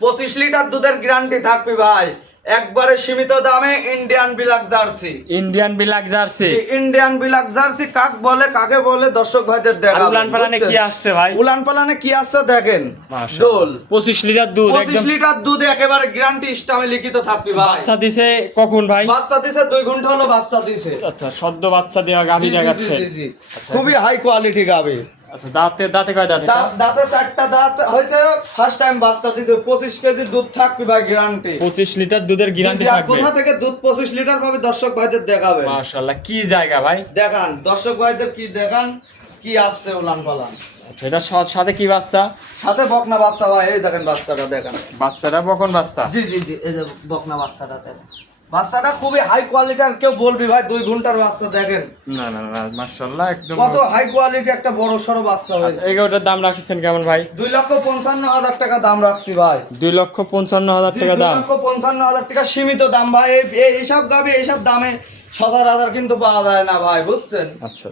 25 litre দুধের guarantee থাকবে ভাই, একবারে সীমিত দামে। Indian black jersey, Indian black jersey. Indian black jersey কাকে বলে দর্শক ভাইদের দেখাবেন। উলান পালানে কি আসছে ভাই? উলান পালানে কি আসছে দেখেন, মাশাআল্লাহ। দোল 25 লিটার দুধ, 25 একদম লিটার দুধ একেবারে গ্যারান্টি স্টামে লিখিত থাকবে ভাই। বাচ্চা দিছে কখন ভাই? বাচ্চা দিছে 2 ঘন্টা হলো বাচ্চা দিছে। আচ্ছা, সদ্য বাচ্চা দেওয়া গাভী দেখাচ্ছে। জি। খুবই হাই কোয়ালিটি গাভী। আচ্ছা, দাঁতে কয় দাঁত এটা? দাঁতে 4টা দাঁত হয়েছে, ফার্স্ট টাইম বাচ্চা দিছে। 25 কেজি দুধ থাকবে ভাই গ্যারান্টি। 25 লিটার দুধের গ্যারান্টি থাকবে। কোথা থেকে দুধ 25 লিটার পাবে দর্শক ভাইদের দেখাবেন। মাশাআল্লাহ, কি জায়গা ভাই? দেখান দর্শক ভাইদের, কি দেখান কি আসছে উলান পালান। আচ্ছা, এটা সাথে কি বাচ্চা? সাথে বকনা বাচ্চা ভাই, এই দেখেন বাচ্চাটা দেখেন। বাচ্চাটা বকন বাচ্চা? জি, এই যে বকনা বাচ্চাটা দেখেন। বাচ্চাটা খুবই হাই কোয়ালিটি, আর কেউ বলবি ভাই 2 ঘন্টার বাচ্চা দেখেন। না, মাশাআল্লাহ, একদম কত হাই কোয়ালিটি একটা বড় সরো বাচ্চা হয়েছে। এই গরুটার দাম রাখছেন কেমন ভাই? 2,55,000 টাকা দাম রাখছি ভাই। 2,55,000 টাকা দাম। 2,55,000 টাকা সীমিত দাম ভাই। এইসব গাবে এইসব দামে 70,000 কিন্তু পাওয়া যায় না ভাই, বুঝছেন? আচ্ছা।